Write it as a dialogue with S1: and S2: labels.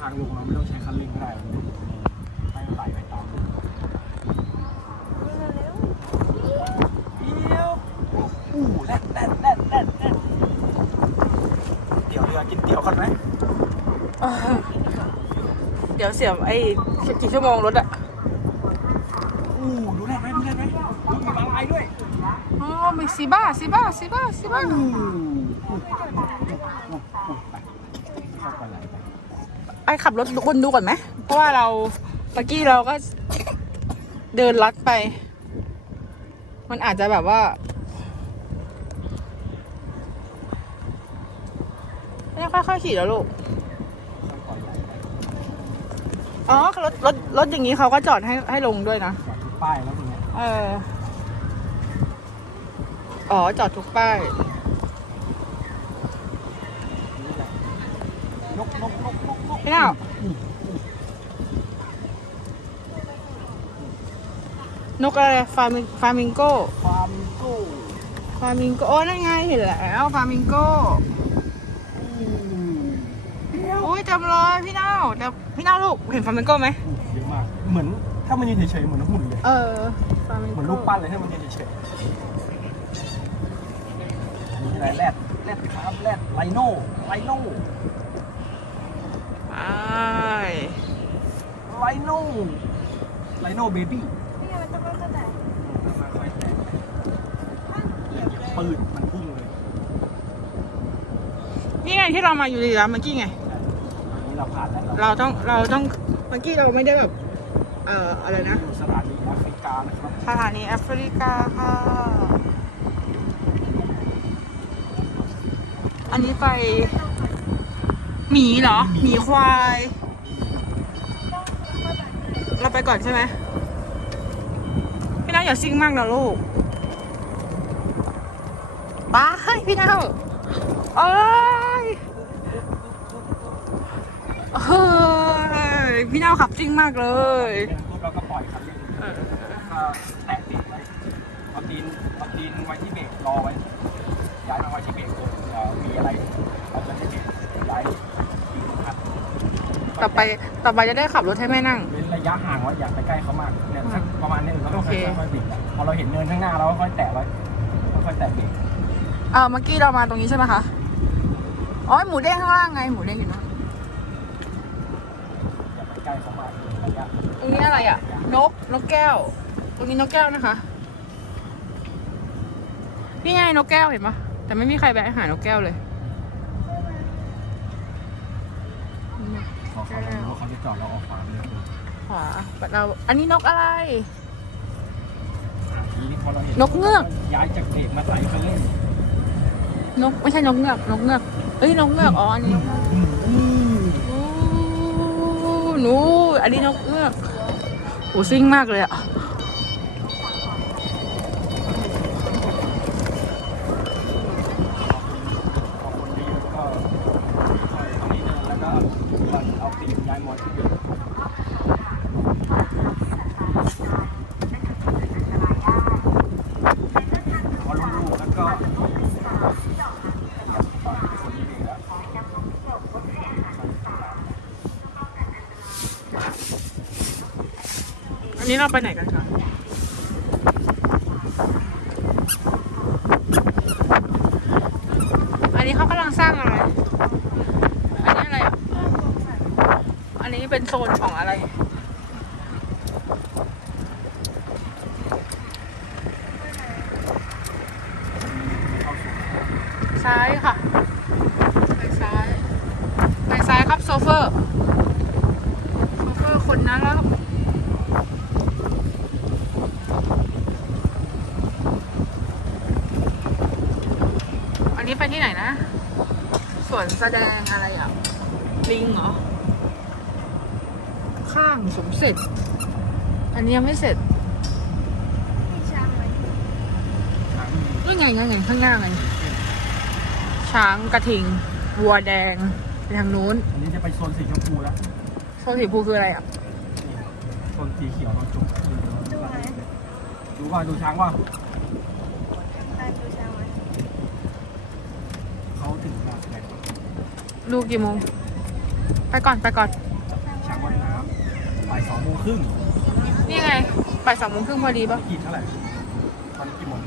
S1: ทางลงเราไม่ต้องใช้คันเร่งก็ได้ให้มันไหลไปตามเดี๋ยวอู้แล่นแล่นแล่นแล่นแล่นเดี๋ยวเรือกินเตี๋ยวก่อนไหม
S2: เดี๋ยวเสียไอ้กี่ชั่วโมงรถอะ
S1: อู้ดูแล่นไหมดูแล่นไหมดูมีมาลายด้วย
S2: อ๋อมีซีบ้าซีบ้าซีบ้าซีบ้า
S1: อู้เข้าไปไหลไป
S2: ไอ้ขับรถคนดูก่อนไหม เพราะว่าเราเมื่อกี้เราก็เดินลัดไป มันอาจจะแบบว่าไม่ค่อยๆขี่แล้วลูก
S1: ค่อยๆไหลไป
S2: อ๋อ รถ รถ รถอย่างนี้เขาก็จอดให้ให้ลงด้วยนะ
S1: จอดทุกป้ายแล้วทีเนี้ย
S2: เออ อ๋อ จอดทุกป้าย
S1: นี่แหละนกนกนก นกนก
S2: พี่น้าวกอะไรฟามิฟามิงโก
S1: ความโก้
S2: ฟามิงโกโอ้นั่นไงเห็นแล้วฟามิงโกอุ้ยจำเลยพี่น้าวแต่พี่น้าวลูกเห็นฟามิงโกไหม
S1: เยอะมากเหมือนถ้ามันยืนเฉยๆเหมือนหุ่นเลย
S2: เออฟามิง
S1: เห
S2: โก
S1: มือนรูปปั้นเลยถ้ามันยืนเฉยๆมีอะไรแรดแรดครับแรดไลโน่ไลโน่
S2: ไป
S1: ไลโน่ไล โน่เบบี้ค่อยๆแตะปืนมันพุ่งเลย
S2: นี่ไงที่เรามาอยู่ดีแล้วเมื่อกี้ไง
S1: อันนี้เราผ่านแล้ว
S2: เราต้องเราต้องเมื่อกี้เราไม่ได้แบบ เอ่ออะไรนะ
S1: อยู่สถานีแอฟริกานะครับ
S2: สถานีแอฟริกาค่ะ อันนี้ไปหมีเหรอหมีควาย เราไปก่อนใช่ไหมพี่น้าอย่าซิ่งมากนะลูกไปพี่น้าเอ้ยเฮ้ยพี่น้าขับซิ่งมากเลย
S1: ปุ๊บเราก็ปล่อยคันเร่งก็แตะเบรกไว้เอาตีนเอาตีนไว้ที่เบรกรอไว้ย้ายมาไว้ที่เบรกเอ่อมีอะไรเราจะได้เบรกย้ายตีนครับ
S2: ต่อไปต่อไปจะได้ขับรถให้แม่นั่ง
S1: เว้นระ ยะห่างไว้อย่าไปใกล้เขามากเนี่ยสักประมาณนี้เราต้อง
S2: โอเค
S1: ค่อยๆเบรกแล้วพอเราเห็นเนินข้างหน้าเราก็ค่อยแตะไว้ค่อยๆแตะเบรก
S2: เออเมื่อกี้เรามาตรงนี้ใช่ไหมคะ อ๋อ หมูเด้งข้างล่างไง หมูเด้งอยู่นั่น
S1: อย่าไปใกล้เขามากระยะ
S2: ตรงนี้อะไรอะ นก นกแก้ว ตรงนี้นกแก้วนะคะ นี่ไงนกแก้วเห็นปะแต่ไม่มีใครไปหานกแก้วเลย
S1: พอเขารู้ว่าเขาจะจอดเราออกขวาเลย
S2: ขวาเราอันนี้นกอะไร
S1: ทีนี้พอเราเห็น
S2: นกเงือก
S1: ย้ายจากเบรกมาใส่คันเร่ง
S2: นกไม่ใช่นกเงือกนกเงือกเอ้ยนกเงือกอ๋ออันนี้นกเงือก
S1: อืมอืม
S2: อู้หนูอันนี้นกเงือกโอ้ซิ่งมากเลยอะ
S1: พอคนเยอะๆก็ค่อยๆตรงนี้เดินแล้วก็เอาตีนย้ายมอที่เบรกพอลูกๆแล้วก็ปล่อยคนนี้เบรกแล้ว
S2: อั นี้เราไปไหนกันคะอันนี้เขากำลังสร้างอะไร อันนี้อะไรอะ อันนี้เป็นโซนของอะไร ซ้ายค่ะ ไปซ้าย ไปซ้ายครับโซเฟอร์ โซเฟอร์คนนั้นแล้ว อันนี้ ไปที่ไหนนะสวนแสดงอะไรอะ ลิงเหรอ ข้างสมเสร็จ อันนี้ยังไม่เสร็จนี่ไงไงไงข้างหน้าไง ช้างกระทิง วัวแดงไปทางนู้น
S1: อันนี้จะไปโซนสีชมพูแล้ว
S2: โซนสีชมพูคืออะไรอะ
S1: โซนสีเขียวเราจุกดูว่าดูช้างว่า ถึงตอน
S2: ดูกี่โมง ไปก่อนไปก่อน
S1: ช้างว่ายน้ำบ่ายสองโมงครึ่ง
S2: นี่ไงบ่ายสองโมงครึ่งพอดีปะ
S1: กี่เท่าไหร่ตอนนกี่โมง